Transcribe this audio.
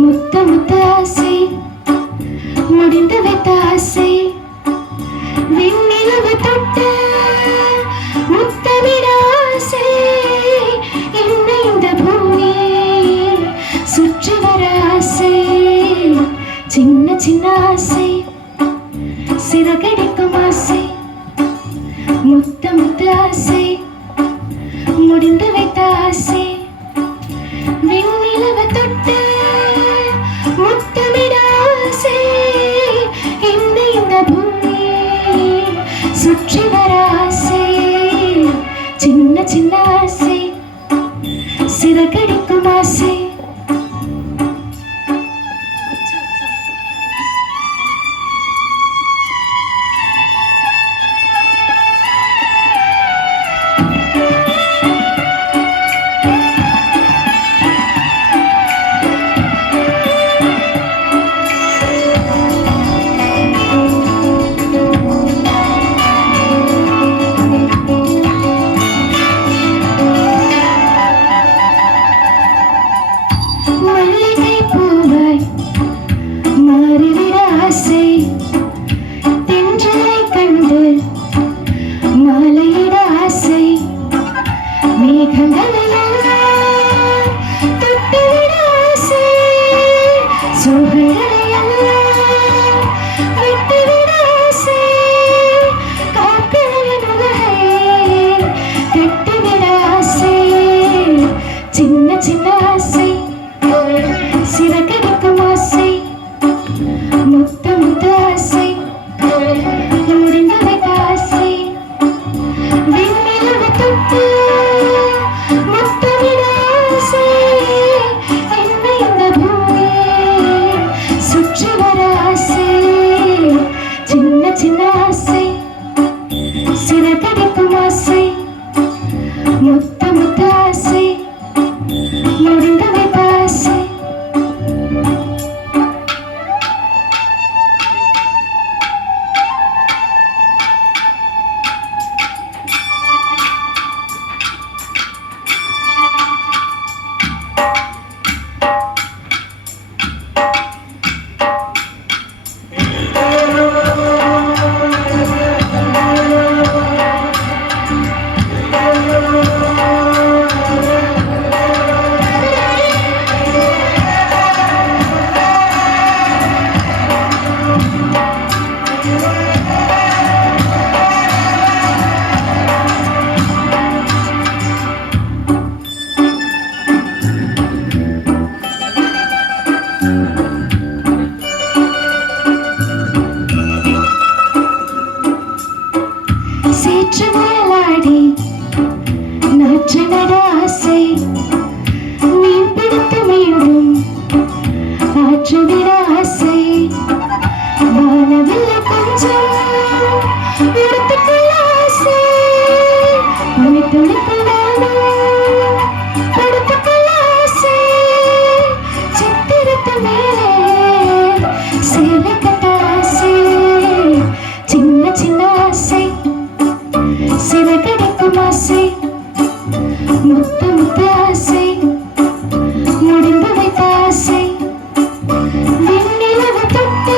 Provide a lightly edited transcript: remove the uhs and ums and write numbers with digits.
முத்த முத்த ஆசை முடிந்து வைத்த ஆசை விண்ணிலவு தொட்ட முத்தமிட ஆசை என்னை இந்த பூமி சுற்றி வர ஆசை சின்ன சின்ன ஆசை சிறகடிக்கும் ஆசை முத்த முத்த ஆசை முடிந்து வைத்த ஆசை விண்ணிலவு தொட்ட முத்தமிட ஆசை என்னை இந்த பூமி சுற்றி வர ஆசை சின்ன சின்ன ஆசை சிறகடிக்கும் ஆசை சின்ன சின்ன ஆசை சிறகடிக்கும் ஆசை முத்த முத்த ஆசை முடிந்து வைத்த ஆசை விண்ணிலவு தொட்டு முத்தமிட ஆசை என்னை இந்த பூமி சுற்றி வர ஆசை சின்ன சின்ன ஆசை சிறகடிக்கும் ஆசை முத்த முத்த ஆசை முடிந்து வைத்த ஆசை சேற்று மேலாடி நாற்று நட ஆசை மீன் பிடித்து மீண்டும் ஆற்று விட ஆசை வானவில்லை கொஞ்சம் எடுத்துக்கொள்ள ஆசை பனி துளிக்குள் நானும் படுத்துக்கொள்ள ஆசை சித்திரத்து மேலே சேலை கட்ட ஆசை சின்ன சின்ன ஆசை சிறகடிக்கும் ஆசை முத்த முத்த ஆசை முடிந்து வைத்த ஆசை விண்ணிலவு தொட்ட